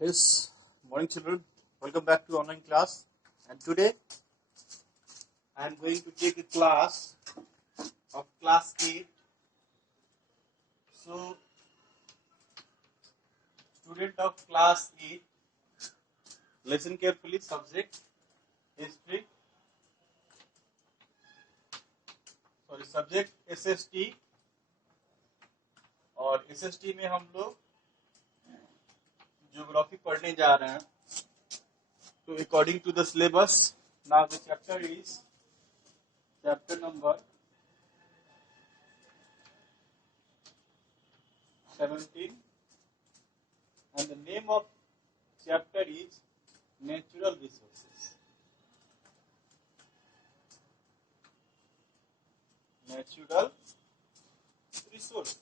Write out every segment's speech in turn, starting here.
Yes, morning children. Welcome back to online class. And today I am going to take a class of class 8. So, student of class 8, listen carefully. Subject history. Subject SST. और SST में हम लोग geography पढ़ने जा रहे हैं. So, according to the syllabus, now the chapter is chapter number 17, and the name of chapter is natural resources. Natural resources.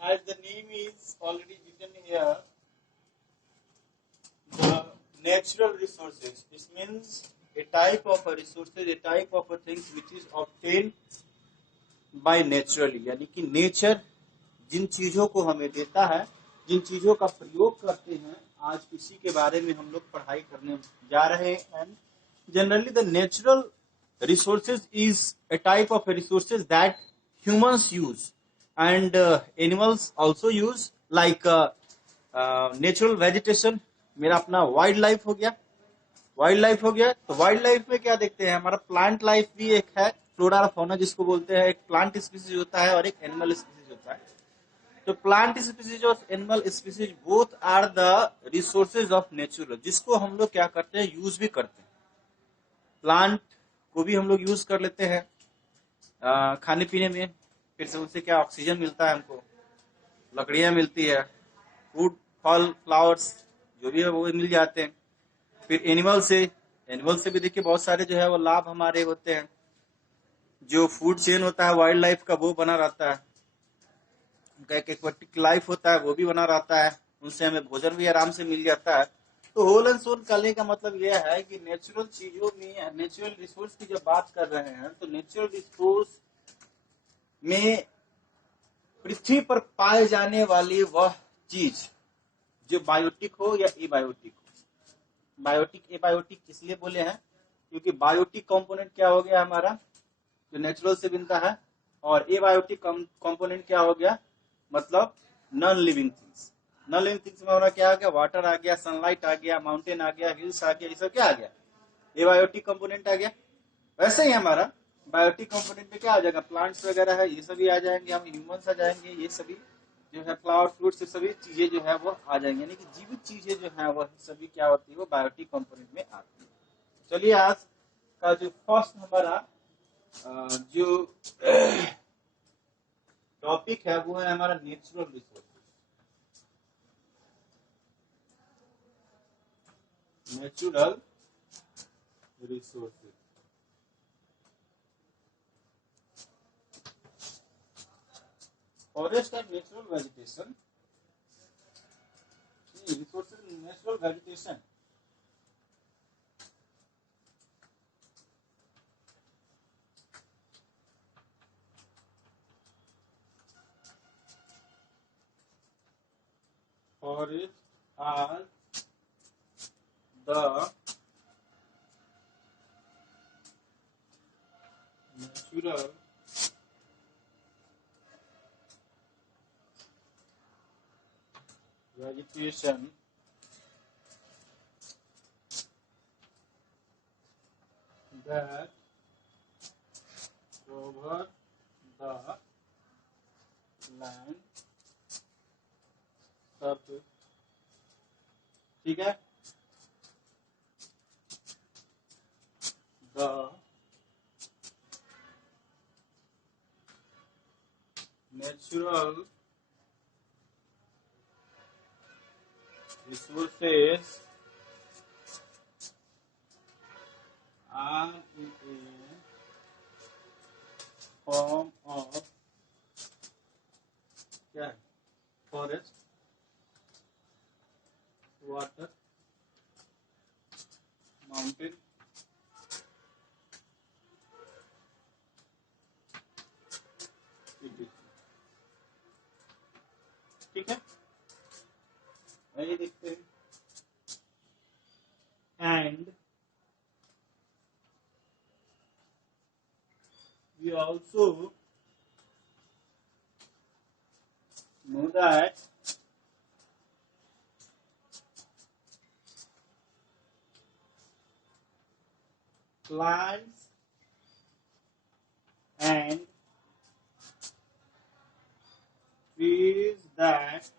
As the name is already written here, the natural resources. This means a type of a resources, a type of a things which is obtained by naturally. यानी कि nature जिन चीजों को हमें देता है, जिन चीजों का प्रयोग करते हैं, आज इसी के बारे में हम लोग पढ़ाई करने जा रहे हैं. And generally the natural resources is a type of a resources that humans use and animals also use, like natural vegetation. मेरा अपना वाइल्ड लाइफ हो गया. तो वाइल्ड लाइफ में क्या देखते हैं, हमारा प्लांट लाइफ भी एक है, फ्लोरा और फौना जिसको बोलते हैं. एक प्लांट स्पीसीज होता है और एक एनिमल स्पीसीज होता है. तो प्लांट स्पीसीज और animal species both are the resources of natural, जिसको हम लोग क्या करते हैं, यूज भी करते हैं. प्लांट को भी हम लोग यूज कर लेते हैं खाने पीने में. फिर से उनसे क्या ऑक्सीजन मिलता है, हमको लकड़ियां मिलती है, फूड फल फ्लावर्स जो भी है वो मिल जाते हैं. फिर एनिमल से भी देखिए बहुत सारे जो है वो लाभ हमारे होते हैं. जो फूड चेन होता है वाइल्ड लाइफ का वो बना रहता है, उनका एक एक्वेटिक लाइफ होता है वो भी बना रहता है, उनसे हमें भोजन भी आराम से मिल जाता है. तो होल एंड सोल करने का मतलब यह है कि नेचुरल चीजों में, नेचुरल रिसोर्स की जब बात कर रहे हैं तो नेचुरल रिसोर्स में पृथ्वी पर पाए जाने वाली वह चीज जो बायोटिक हो या एबायोटिक हो. बायोटिक एबायोटिक इसलिए बोले हैं क्योंकि बायोटिक कंपोनेंट क्या हो गया हमारा, जो नेचुरल से बनता है, और एबायोटिक कंपोनेंट क्या हो गया, मतलब non living things. Non living things में हमारा क्या आ गया, वाटर आ गया, सनलाइट आ गया, माउंटेन आ गया, हिल्स आ गया, ये सब क्या आ गया, एबायोटिक कंपोनेंट आ गया. वैसे ही हमारा बायोटिक कंपोनेंट में क्या आ जाएगा, प्लांट्स वगैरह है, ये सभी आ जाएंगे, हम ह्यूमंस आ जाएंगे, ये सभी जो है फ्लावर फ्रूट्स, ये सभी चीजें जो है वो आ जाएंगे. यानी कि जीवित चीजें जो है वह सभी क्या होती है, वो बायोटिक कंपोनेंट में आती है. चलिए आज का जो फर्स्ट हमारा जो टॉपिक है वो है हमारा natural resources. Natural resources. Forest and natural vegetation. Resources, natural vegetation. Forest are the natural vegetation that cover the land surface. ठीक है, the natural resources are in a form of क्या है, forest, water, mountain, plants and trees that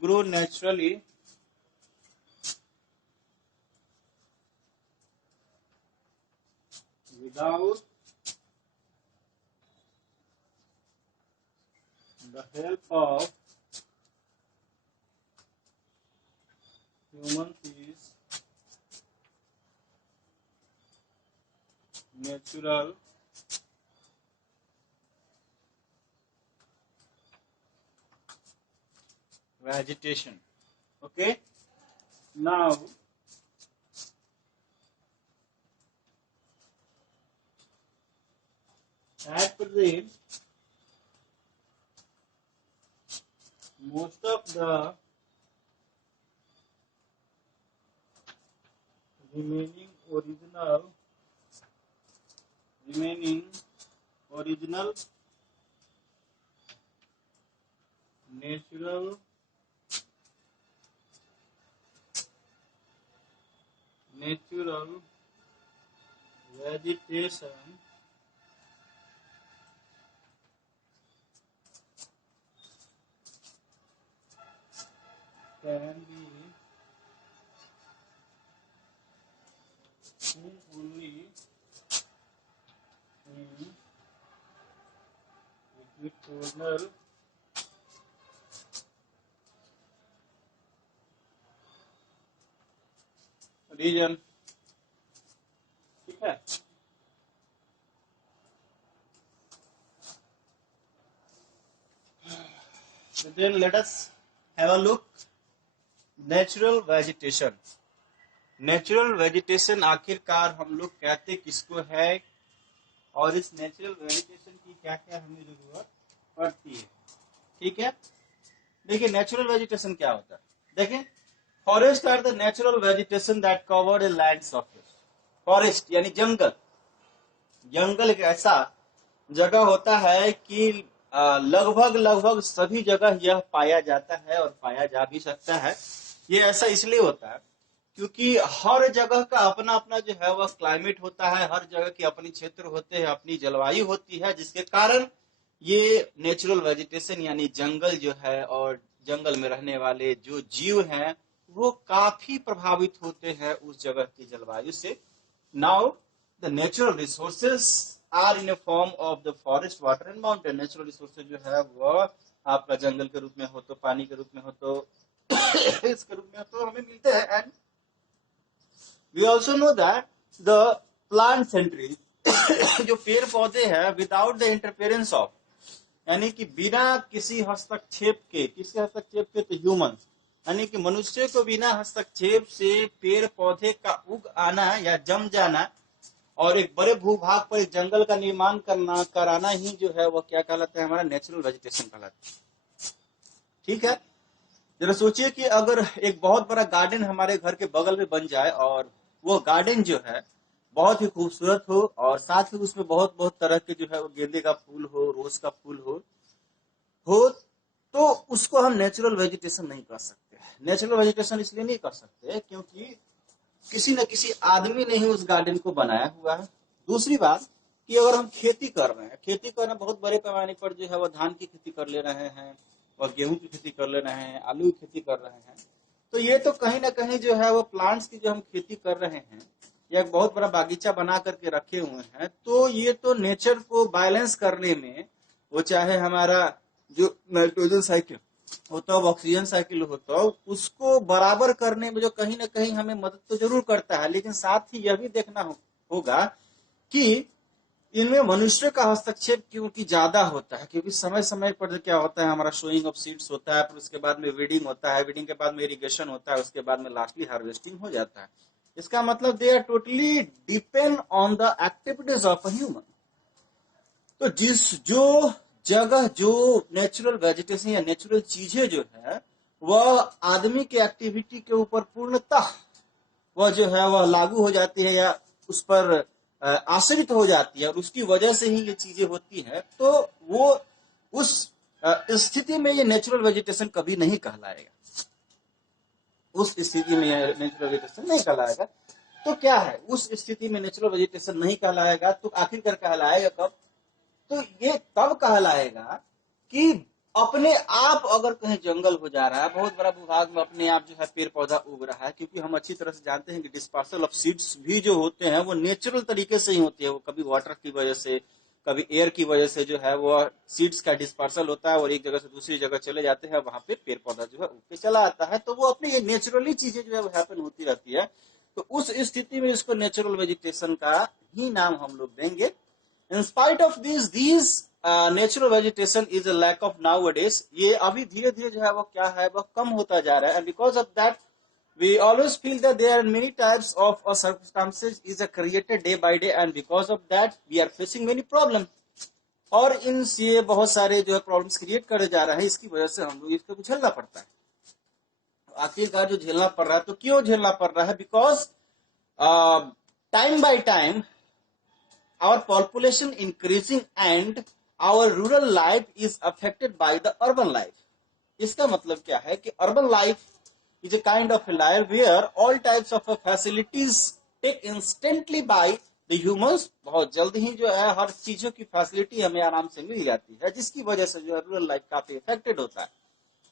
grow naturally without the help of humans is natural vegetation. Okay, now at present most of the remaining original natural vegetation can be seen only in equatorial region. ठीक है, so then let us have a look natural vegetation. Natural vegetation आखिरकार हम लोग कहते किसको है और इस नेचुरल वेजिटेशन की क्या क्या हमें जरूरत पड़ती है. ठीक है, देखिए नेचुरल वेजिटेशन क्या होता है. देखिए forest are the natural vegetation that cover a land surface. Forest यानी जंगल. जंगल एक ऐसा जगह होता है कि लगभग सभी जगह यह पाया जाता है और पाया जा भी सकता है. ये ऐसा इसलिए होता है क्योंकि हर जगह का अपना अपना जो है वह क्लाइमेट होता है, हर जगह के अपने क्षेत्र होते हैं, अपनी जलवायु होती है, जिसके कारण ये नेचुरल वेजिटेशन यानी जंगल जो है और जंगल में रहने वाले जो जीव हैं वो काफी प्रभावित होते हैं उस जगह की जलवायु से. Now the natural resources are in a form of the forest, water and mountain. Natural resources जो है वह आपका जंगल के रूप में हो तो, पानी के रूप में हो तो, इसके रूप में तो हमें मिलते हैं. And we also know that the plants and trees जो पेड़ पौधे हैं विदाउट द इंटरफेरेंस ऑफ यानी कि बिना किसी हस्तक्षेप के, किसी हस्तक्षेप के तो ह्यूमंस यानी कि मनुष्य को बिना हस्तक्षेप से पेड़ पौधे का उग आना या जम जाना और एक बड़े भूभाग पर एक जंगल का निर्माण कराना ही जो है वह क्या कहलाता है, हमारा नेचुरल वेजिटेशन कहलाता है. ठीक है, जरा सोचिए कि अगर एक बहुत बड़ा गार्डन हमारे घर के बगल में बन जाए और वो गार्डन जो है बहुत ही खूबसूरत हो और साथ ही उसमें बहुत तरह के जो है वो गेंदे का फूल हो, रोज का फूल हो तो उसको हम नेचुरल वेजिटेशन नहीं कर सकते. नेचुरल वेजिटेशन इसलिए नहीं कर सकते क्योंकि किसी न किसी आदमी ने ही उस गार्डन को बनाया हुआ है. दूसरी बात कि अगर हम खेती कर रहे हैं, खेती करना बहुत बड़े पैमाने पर जो है वो धान की खेती कर ले रहे हैं और गेहूं की खेती कर ले रहे हैं, आलू की खेती कर रहे हैं, तो ये तो कहीं ना कहीं जो है वो प्लांट्स की जो हम खेती कर रहे हैं या एक बहुत बड़ा बागीचा बना करके रखे हुए हैं, तो ये तो नेचर को बैलेंस करने में वो चाहे हमारा जो नाइट्रोजन साइकिल होता है, ऑक्सीजन साइकिल होता है, उसको बराबर करने में जो कहीं ना कहीं हमें मदद तो जरूर करता है. लेकिन साथ ही यह भी देखना होगा कि इनमें मनुष्य का हस्तक्षेप क्योंकि ज्यादा होता है, क्योंकि समय समय पर क्या होता है, हमारा शोइंग ऑफ सीड्स होता है, फिर उसके बाद में वीडिंग होता है, वीडिंग के बाद में इरिगेशन होता है, उसके बाद में लास्टली हार्वेस्टिंग हो जाता है. इसका मतलब they are totally depend on the activities of a human. तो जो जगह जो नेचुरल वेजिटेशन या नेचुरल चीजें जो है वह आदमी के एक्टिविटी के ऊपर पूर्णतः वह जो है वह लागू हो जाती है या उस पर आश्रित हो जाती है और उसकी वजह से ही ये चीजें होती है. तो वो उस इस स्थिति में ये नेचुरल वेजिटेशन कभी नहीं कहलाएगा, उस स्थिति में नेचुरल वेजिटेशन नहीं कहलाएगा। तो क्या है, उस स्थिति में नेचुरल वेजिटेशन नहीं कहलाएगा तो आखिरकार कहलाएगा कब? तो ये तब कहलाएगा कि अपने आप अगर कहीं जंगल हो जा रहा है, बहुत बड़ा भूभाग में अपने आप जो है पेड़ पौधा उग रहा है, क्योंकि हम अच्छी तरह से जानते हैं कि डिस्पर्सल ऑफ सीड्स भी जो होते हैं वो नेचुरल तरीके से ही होती है, वो कभी वाटर की वजह से कभी एयर की वजह से जो है वो सीड्स का डिस्पर्सल होता है और एक जगह से दूसरी जगह चले जाते हैं, वहां पे पेड़ पौधा जो है उग के चला आता है। तो वो अपनी ये नेचुरली चीजें जो है वो हैपन होती रहती है। तो उस स्थिति में इसको नेचुरल वेजिटेशन का ही नाम हम लोग देंगे। In spite of these natural vegetation is a lack of nowadays, ये अभी धीरे धीरे जो है वो क्या है वो कम होता जा रहा है। And because of that we always feel that there are many types of circumstances is created day by day, and because of that we are facing many problems, और इनसे बहुत सारे जो है प्रॉब्लम्स क्रिएट करे जा रहा है, इसकी वजह से हम लोग इसको झेलना पड़ता है। आखिरकार जो झेलना पड़ रहा है, तो क्यों झेलना पड़ रहा है? Because time by time our population increasing and our rural life is affected by the urban life. इसका मतलब क्या है कि urban life is a kind of a life where all types of facilities take instantly by the humans. बहुत जल्द ही जो है हर चीजों की फैसिलिटी हमें आराम से मिल जाती है, जिसकी वजह से जो है रूरल लाइफ काफी इफेक्टेड होता है।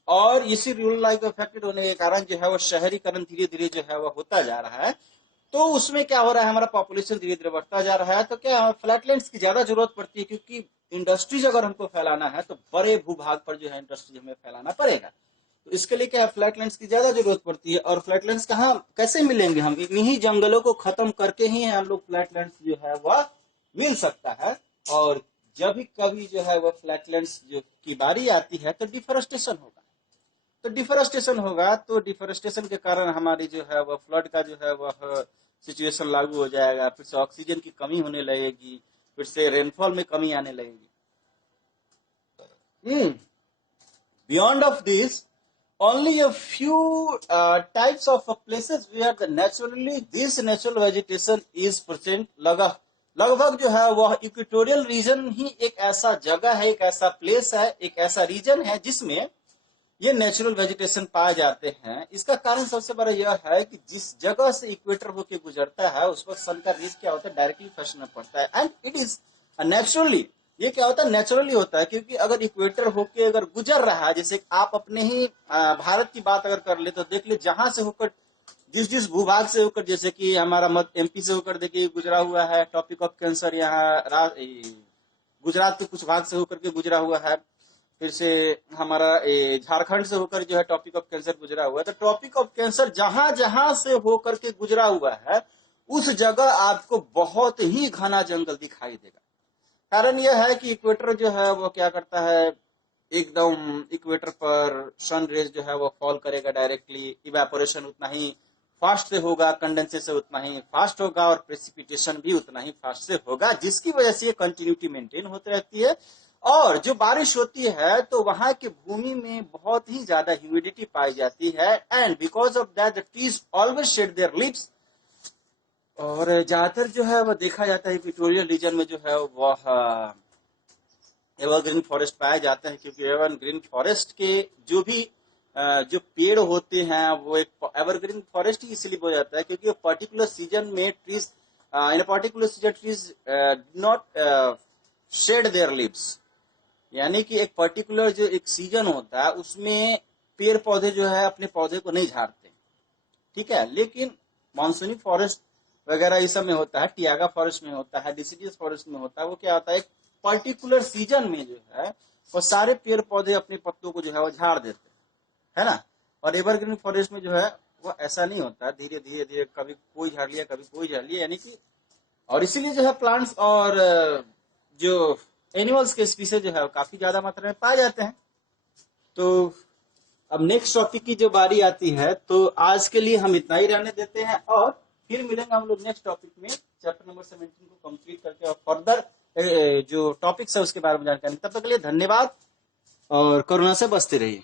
और इसी रूरल लाइफ इफेक्टेड होने के कारण जो है वो शहरीकरण धीरे धीरे जो है वो होता जा रहा है। तो उसमें क्या हो रहा है, हमारा पॉपुलेशन धीरे धीरे बढ़ता जा रहा है। तो क्या फ्लैटलैंड्स की ज्यादा जरूरत पड़ती है, क्योंकि इंडस्ट्रीज अगर हमको फैलाना है तो बड़े भूभाग पर जो है इंडस्ट्रीज हमें फैलाना पड़ेगा। तो इसके लिए क्या फ्लैटलैंड्स की ज्यादा जरूरत पड़ती है। और फ्लैटलैंड्स कहाँ कैसे मिलेंगे? हम इन्हीं जंगलों को खत्म करके ही हम लोग फ्लैटलैंड्स जो है वह मिल सकता है। और जब भी कभी जो है वह फ्लैटलैंड्स जो की बारी आती है तो डिफोरेस्टेशन होगा। तो डिफोरेस्टेशन होगा तो डिफोरेस्टेशन के कारण हमारी जो है वह फ्लड का जो है वह सिचुएशन लागू हो जाएगा, फिर से ऑक्सीजन की कमी होने लगेगी, फिर से रेनफॉल में कमी आने लगेगी। Beyond of this only a few types of places where the naturally this natural vegetation is present. लगभग जो है वह इक्वेटोरियल रीजन ही एक ऐसा जगह है, एक ऐसा प्लेस है, एक ऐसा रीजन है जिसमें ये नेचुरल वेजिटेशन पाए जाते हैं। इसका कारण सबसे बड़ा यह है कि जिस जगह से इक्वेटर होके गुजरता है उस पर सन का रेज क्या होता है, डायरेक्टली फर्स्ट में पड़ता है। एंड इट इज नेचुरली, ये क्या होता है, नेचुरली होता है। क्योंकि अगर इक्वेटर होके अगर गुजर रहा है, जैसे आप अपने ही भारत की बात अगर कर ले तो देख ले, जहां से होकर जिस भूभाग से होकर, जैसे कि हमारा एमपी से होकर देखिए गुजरा हुआ है टॉपिक ऑफ कैंसर, यहाँ गुजरात के कुछ भाग से होकर के गुजरा हुआ है, फिर से हमारा झारखंड से होकर जो है टॉपिक ऑफ कैंसर गुजरा हुआ है। तो टॉपिक ऑफ कैंसर जहां जहां से होकर के गुजरा हुआ है उस जगह आपको बहुत ही घना जंगल दिखाई देगा। कारण यह है कि इक्वेटर जो है वो क्या करता है, एकदम इक्वेटर पर सन रेज जो है वो फॉल करेगा डायरेक्टली, इवेपोरेशन उतना ही फास्ट से होगा, कंडेंसेशन उतना ही फास्ट होगा और प्रेसिपिटेशन भी उतना ही फास्ट से होगा, जिसकी वजह से कंटिन्यूटी मेंटेन होती रहती है। और जो बारिश होती है तो वहां की भूमि में बहुत ही ज्यादा ह्यूमिडिटी पाई जाती है। And because of that the trees always shade there leaves. और ज्यादातर जो है वह देखा जाता है इक्वेटोरियल रीजन में जो है वह एवरग्रीन फॉरेस्ट पाए जाते हैं, क्योंकि एवरग्रीन फॉरेस्ट के जो पेड़ होते हैं वो एक एवरग्रीन फॉरेस्ट ही इसलिए बोला जाता है क्योंकि पर्टिकुलर सीजन में trees in a particular season trees not shade there leaves. यानी कि एक पर्टिकुलर जो एक सीजन होता है उसमें पेड़ पौधे जो है अपने पौधे को नहीं झाड़ते, ठीक है। लेकिन मानसूनी फॉरेस्ट वगैरह इस सब में होता है, टियागा फॉरेस्ट में होता है, डिसिडियस फॉरेस्ट में होता है, वो क्या होता है, एक पर्टिकुलर सीजन में जो है वो सारे पेड़ पौधे अपने पत्तों को जो है वो झाड़ देते हैं, है ना। और एवरग्रीन फॉरेस्ट में जो है वो ऐसा नहीं होता, धीरे धीरे धीरे कभी कोई झाड़ लिया कभी कोई झाड़ लिया, यानी कि और इसीलिए जो है प्लांट्स और जो एनिमल्स के स्पीसीज जो है काफी ज्यादा मात्रा में पाए जाते हैं। तो अब नेक्स्ट टॉपिक की जो बारी आती है तो आज के लिए हम इतना ही रहने देते हैं और फिर मिलेंगे हम लोग नेक्स्ट टॉपिक में, चैप्टर नंबर 17 को कंप्लीट करके और फर्दर जो टॉपिक्स है उसके बारे में जानकारी। तब तक के लिए धन्यवाद और कोरोना से बचते रहिए।